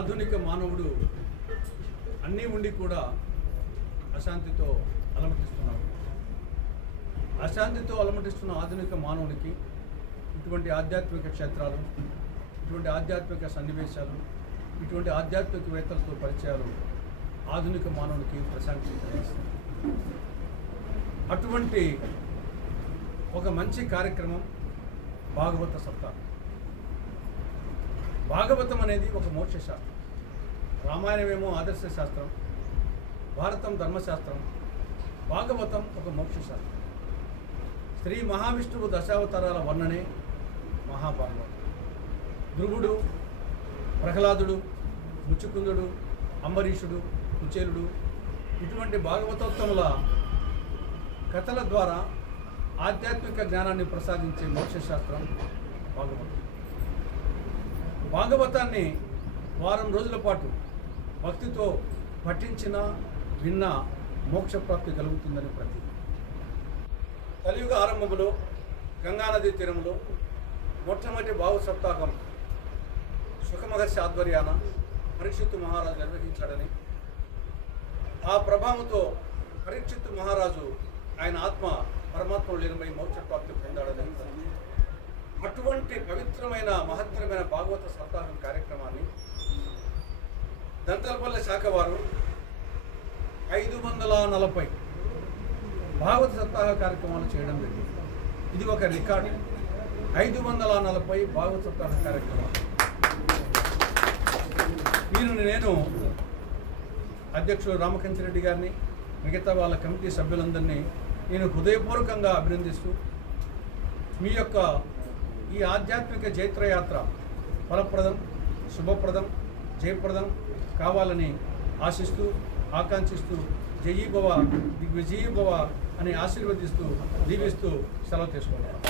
ఆధునిక మానవుడు అన్నీ ఉండి కూడా అశాంతితో అలమటిస్తున్నాడు. అశాంతితో అలమటిస్తున్న ఆధునిక మానవునికి ఇటువంటి ఆధ్యాత్మిక క్షేత్రాలు, ఇటువంటి ఆధ్యాత్మిక సన్నివేశాలు, ఇటువంటి ఆధ్యాత్మికవేత్తలతో పరిచయాలు ఆధునిక మానవునికి ప్రశాంతి కలిగిస్తుంది. అటువంటి ఒక మంచి కార్యక్రమం భాగవత సప్తాహం. భాగవతం అనేది ఒక మోక్ష శాస్త్రం. రామాయణమేమో ఆదర్శ శాస్త్రం, భారతం ధర్మశాస్త్రం, భాగవతం ఒక మోక్ష శాస్త్రం. శ్రీ మహావిష్ణువు దశావతారాల వర్ణనే మహాభాగవతం. ధ్రువుడు, ప్రహ్లాదుడు, ముచుకుందుడు, అంబరీషుడు, కుచేలుడు ఇటువంటి భాగవతోత్తముల కథల ద్వారా ఆధ్యాత్మిక జ్ఞానాన్ని ప్రసాదించే మోక్షశాస్త్రం భాగవతం. భాగవతాన్ని వారం రోజుల పాటు భక్తితో పఠించిన విన్న మోక్షప్రాప్తి కలుగుతుందని ప్రతీతి. కలియుగ ఆరంభంలో గంగానదీ తీరంలో మొట్టమొదటి భాగవత సప్తాహం సుఖమహర్షి ఆధ్వర్యాన పరీక్షిత్తు మహారాజు నిర్వహించాడని, ఆ ప్రభావంతో పరీక్షిత్తు మహారాజు ఆయన ఆత్మ పరమాత్మలో లీనమై మోక్షప్రాప్తి పొందాడని, అటువంటి పవిత్రమైన మహత్తరమైన భాగవత సప్తాహం కార్యక్రమాన్ని దంతలపల్లె శాఖ వారు 540 భాగవత సప్తాహ కార్యక్రమాలు చేయడం జరిగింది. ఇది ఒక రికార్డు. 540 భాగవత సప్తాహ కార్యక్రమాలు. వీరిని నేను అధ్యక్షుడు రామకంచిరెడ్డి గారిని, మిగతా వాళ్ళ కమిటీ సభ్యులందరినీ నేను హృదయపూర్వకంగా అభినందిస్తూ, మీ యొక్క ఈ ఆధ్యాత్మిక జైత్రయాత్ర ఫలప్రదం, శుభప్రదం, జయప్రదం కావాలని ఆశిస్తూ, ఆకాంక్షిస్తూ, జయీభవ దిగ్విజయీభవ అని ఆశీర్వదిస్తూ, దీవిస్తూ సెలవు తీసుకుంటాను.